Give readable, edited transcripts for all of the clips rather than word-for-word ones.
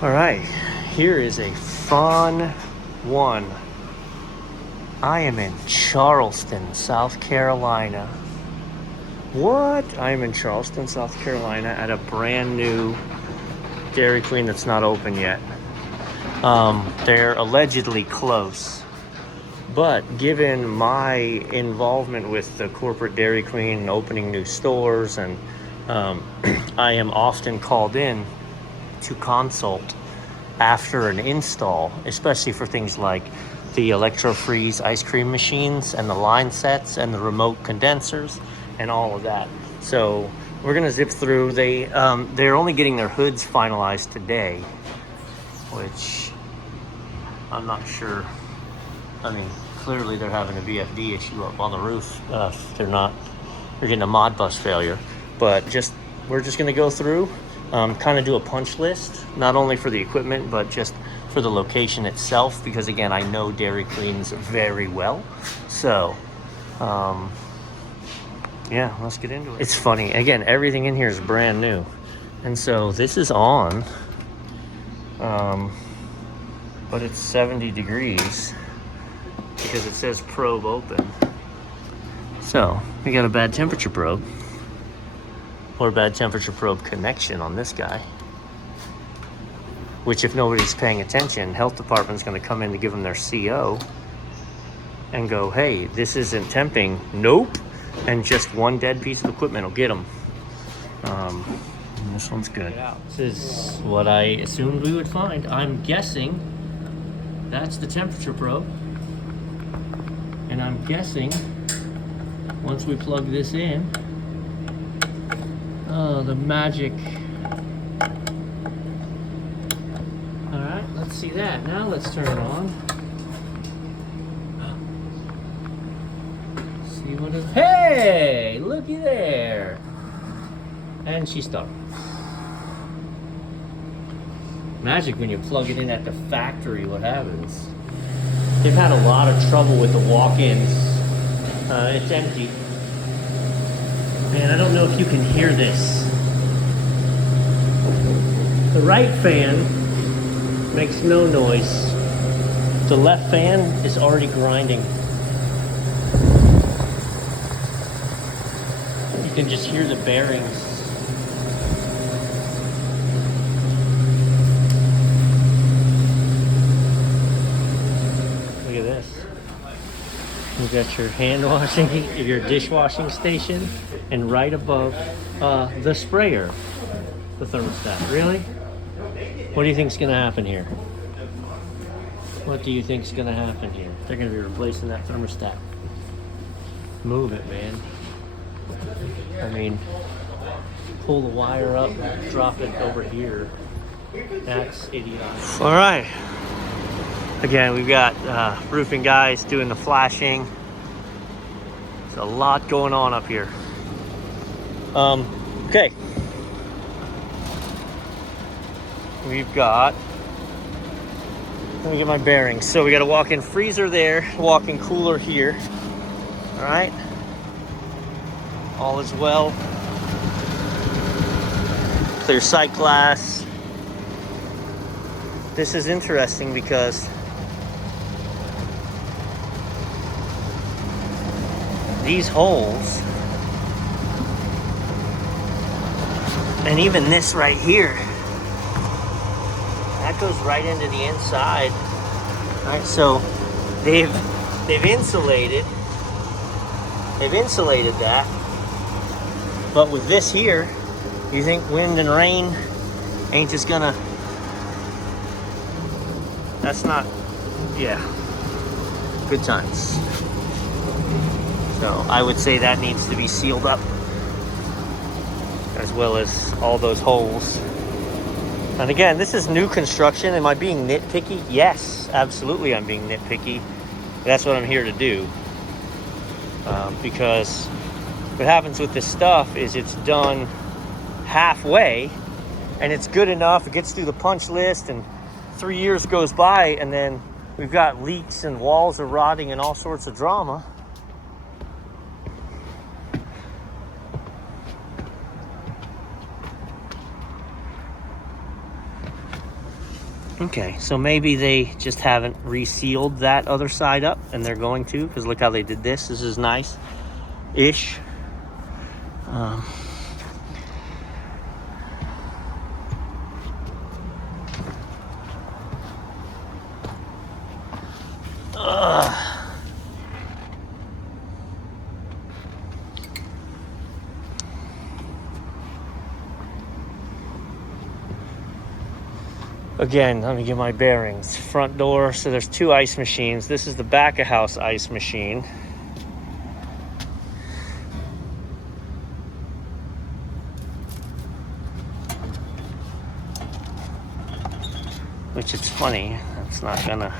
All right, here is a fun one. I am in Charleston, South Carolina. What? I am in Charleston, South Carolina at a brand new Dairy Queen that's not open yet. They're allegedly close. But given my involvement with the corporate Dairy Queen and opening new stores, and I am often called in to consult after an install, especially for things like the electro-freeze ice cream machines and the line sets and the remote condensers and all of that. So we're gonna zip through. They're only getting their hoods finalized today, which I'm not sure. I mean, clearly they're having a VFD issue up on the roof. They're getting a Modbus failure. But we're just gonna go through, kind of do a punch list, not only for the equipment, but just for the location itself, because again, I know Dairy Queens very well. So, yeah, let's get into it. It's funny, again, everything in here is brand new. And so this is on, but it's 70 degrees because it says probe open. So we got a bad temperature probe, or a bad temperature probe connection on this guy, which, if nobody's paying attention, health department's going to come in to give them their CO and go, hey, this isn't temping. Nope. And just one dead piece of equipment will get them. And this one's good. This is what I assumed we would find. I'm guessing that's the temperature probe. And I'm guessing once we plug this in, oh, the magic. All right, let's see that. Now let's turn it on. See what it, hey, looky there. And she stopped. Magic when you plug it in at the factory, what happens? They've had a lot of trouble with the walk-ins. It's empty. Man, I don't know if you can hear this. The right fan makes no noise. The left fan is already grinding. You can just hear the bearings. Look at this. You got your hand washing, your dishwashing station, and right above the sprayer, the thermostat. Really? What do you think's gonna happen here? What do you think's gonna happen here? They're gonna be replacing that thermostat. Move it, man. I mean, pull the wire up, drop it over here. That's idiotic. All right. Again, we've got roofing guys doing the flashing. There's a lot going on up here. Okay. We've got, let me get my bearings. So we got a walk-in freezer there, walk-in cooler here. All right. All is well. Clear sight glass. This is interesting because these holes, and even this right here, that goes right into the inside. All right, so they've insulated that, but with this here, you think wind and rain ain't just gonna, that's not, yeah, good times. So I would say that needs to be sealed up, as well as all those holes. And again, this is new construction. Am I being nitpicky? Yes, absolutely I'm being nitpicky. That's what I'm here to do. Because what happens with this stuff is it's done halfway, and it's good enough, it gets through the punch list, and 3 years goes by, and then we've got leaks and walls are rotting and all sorts of drama. Okay, so maybe they just haven't resealed that other side up, and they're going to, because look how they did this. This is nice-ish. Again, let me get my bearings. Front door, so there's 2 ice machines. This is the back of house ice machine. Which it's funny, that's not gonna...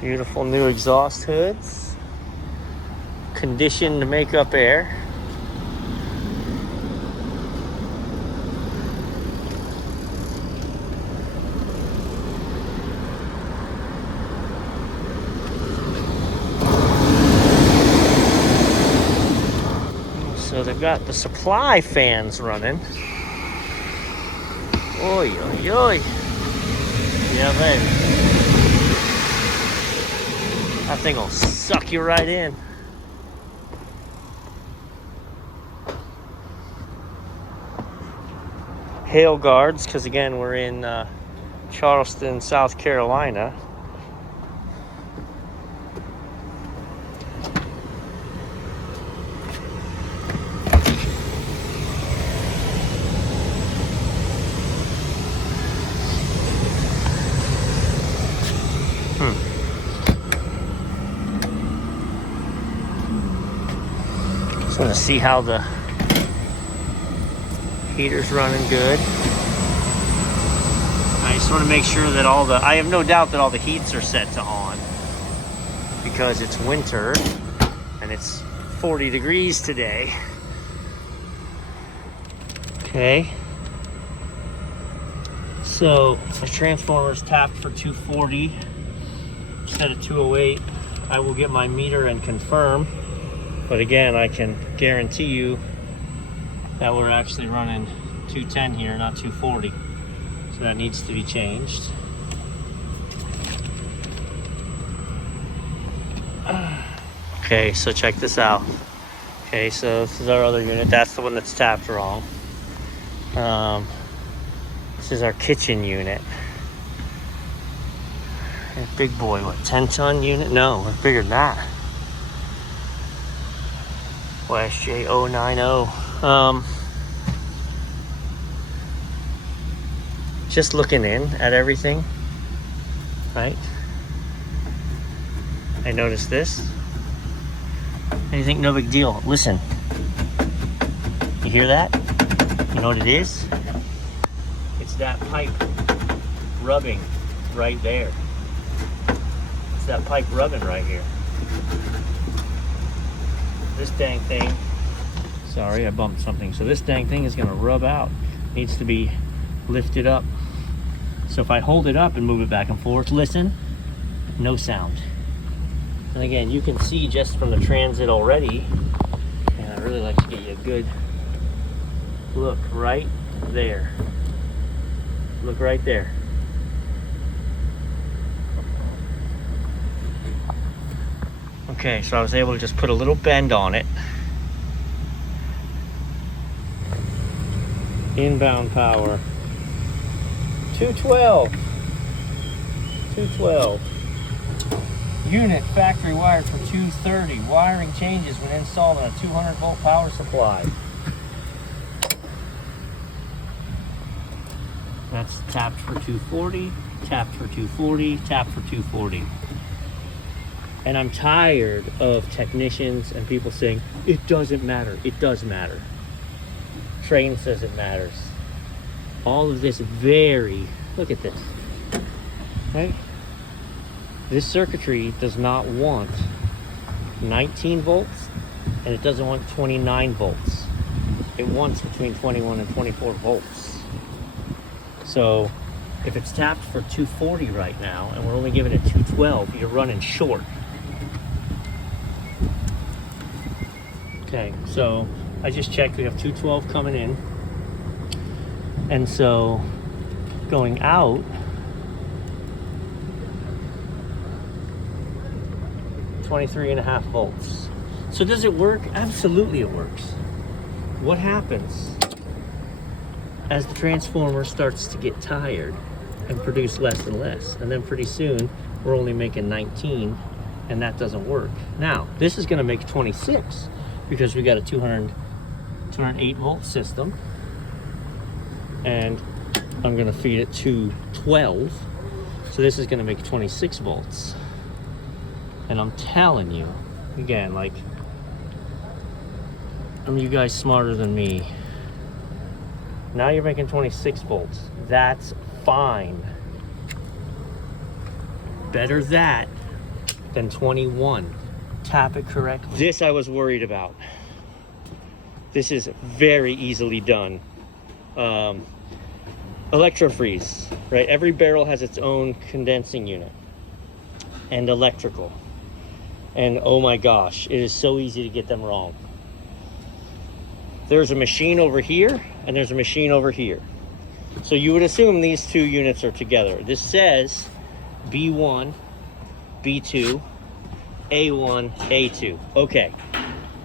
Beautiful new exhaust hoods. Conditioned to make up air. So they've got the supply fans running. Oy, oy, oy. Yeah, baby. That thing will suck you right in. Hail guards, because again, we're in Charleston, South Carolina. Just want to see how the heater's running good. I just want to make sure that I have no doubt that all the heats are set to on, because it's winter and it's 40 degrees today. Okay. So the transformer's tapped for 240 instead of 208. I will get my meter and confirm, but again, I can guarantee you that we're actually running 210 here, not 240. So that needs to be changed. Okay, so check this out. Okay, so this is our other unit. That's the one that's tapped wrong. This is our kitchen unit. A big boy, what, 10-ton unit? No, we're bigger than that. SJ090. Just looking in at everything, right? I noticed this. And you think no big deal. Listen. You hear that? You know what it is? It's that pipe rubbing right there. It's that pipe rubbing right here. This dang thing, sorry, I bumped something. So this dang thing is gonna rub out. Needs to be lifted up. So if I hold it up and move it back and forth, listen, no sound. And again, you can see just from the transit already, and I really like to get you a good look right there. Look right there. Okay, so I was able to just put a little bend on it. Inbound power. 212. 212. Unit factory wired for 230. Wiring changes when installed on a 200 volt power supply. That's tapped for 240, tapped for 240, tapped for 240. And I'm tired of technicians and people saying, it doesn't matter. It does matter. Train says it matters. All of this look at this, right? This circuitry does not want 19 volts, and it doesn't want 29 volts. It wants between 21 and 24 volts. So if it's tapped for 240 right now, and we're only giving it 212, you're running short. Okay, so I just checked, we have 212 coming in. And so going out, 23.5 volts. So does it work? Absolutely it works. What happens as the transformer starts to get tired and produce less and less? And then pretty soon we're only making 19 and that doesn't work. Now, this is gonna make 26 because we got a 208 volt system, and I'm gonna feed it to 12. So this is gonna make 26 volts. And I'm telling you, again, like, you guys smarter than me. Now you're making 26 volts. That's fine. Better that than 21. Tap it correctly. This I was worried about. This is very easily done. Electrofreeze, right? Every barrel has its own condensing unit and electrical. And oh my gosh, it is so easy to get them wrong. There's a machine over here and there's a machine over here. So you would assume these two units are together. This says B1, B2, A1, A2. Okay,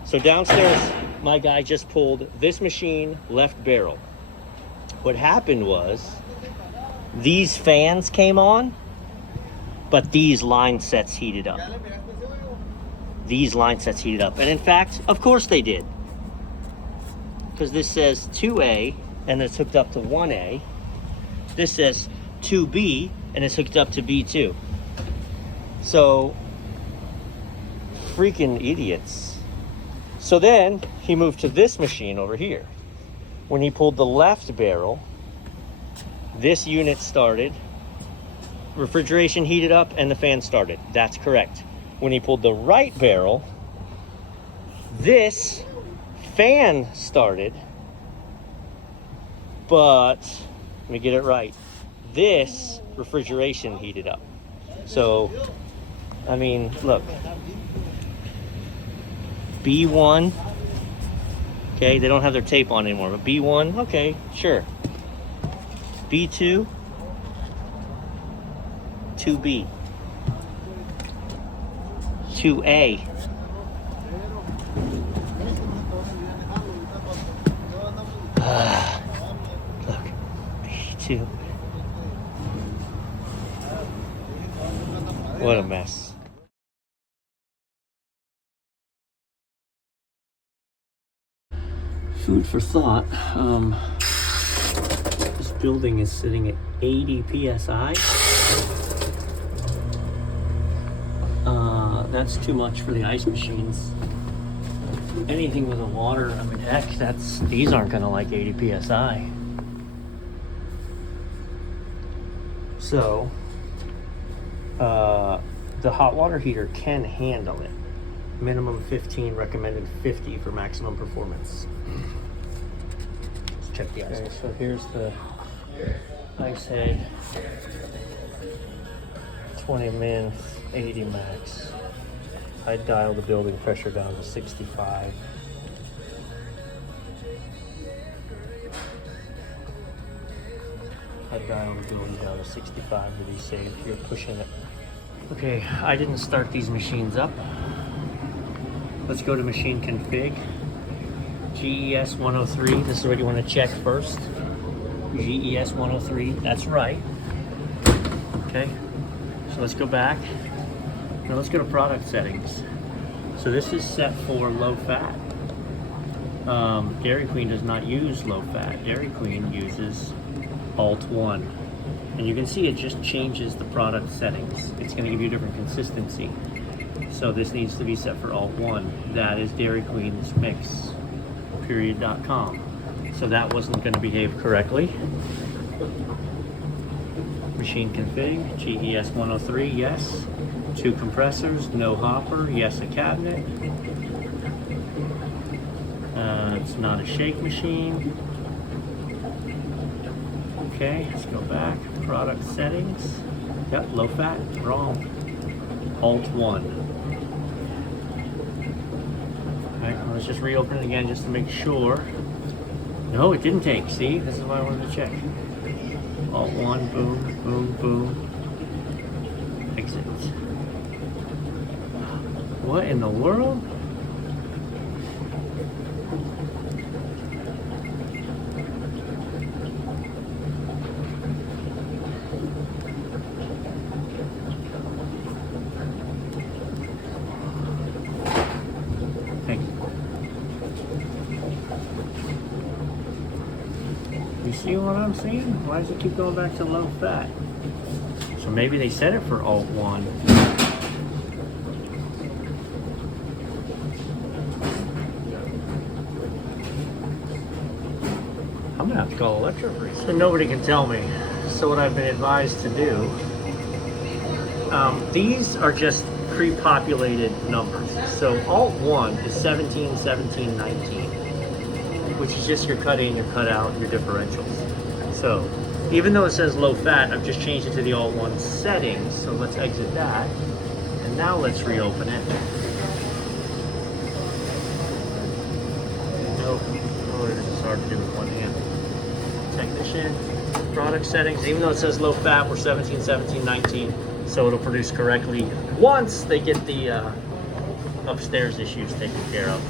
so downstairs, my guy just pulled this machine, left barrel. What happened was these fans came on, but these line sets heated up. These line sets heated up. And in fact, of course they did. Because this says 2A and it's hooked up to 1A. This says 2B and it's hooked up to B2. So, freaking idiots. So then he moved to this machine over here. When he pulled the left barrel, this unit started, refrigeration heated up, and the fan started. That's correct. When he pulled the right barrel, this fan started, but let me get it right. This refrigeration heated up. So, I mean, look. B1, okay, they don't have their tape on anymore, but B1, okay, sure. B2, 2B, 2A. Look, B2. What a mess. Food for thought. This building is sitting at 80 psi. That's too much for the ice machines. Anything with a water on the deck, these aren't gonna like 80 psi. So, the hot water heater can handle it. Minimum 15, recommended 50 for maximum performance. Let's check the ice. Okay, so here's the ice head. 20 min, 80 max. I dial the building pressure down to 65. I dial the building down to 65 to be safe. You're pushing it. Okay, I didn't start these machines up. Let's go to machine config. GES 103, this is what you want to check first. GES 103, that's right. Okay, so let's go back. Now let's go to product settings. So this is set for low fat. Dairy Queen does not use low fat. Dairy Queen uses Alt 1. And you can see it just changes the product settings. It's going to give you a different consistency. So this needs to be set for Alt 1. That is Dairy Queen's mix, period.com. So that wasn't going to behave correctly. Machine config, GES 103, yes. 2 compressors, no hopper, yes a cabinet. It's not a shake machine. Okay, let's go back. Product settings. Yep, low fat, wrong. Alt 1. Alright, let's just reopen it again just to make sure. No, it didn't take. See, this is why I wanted to check. Alt 1, boom, boom, boom. Exit. What in the world? Thank you. You see what I'm seeing? Why does it keep going back to low fat? So maybe they set it for Alt 1. I'm gonna have to call Roadtrip. So nobody can tell me. So what I've been advised to do, these are just pre-populated numbers. So Alt 1 is 17, 17, 19, which is just your cut in, your cut out, your differentials. So even though it says low fat, I've just changed it to the Alt 1 settings. So let's exit that. And now let's reopen it. Nope. Oh, this is hard to do with one hand. Technician, product settings. Even though it says low fat, we're 17, 17, 19. So it'll produce correctly once they get the upstairs issues taken care of.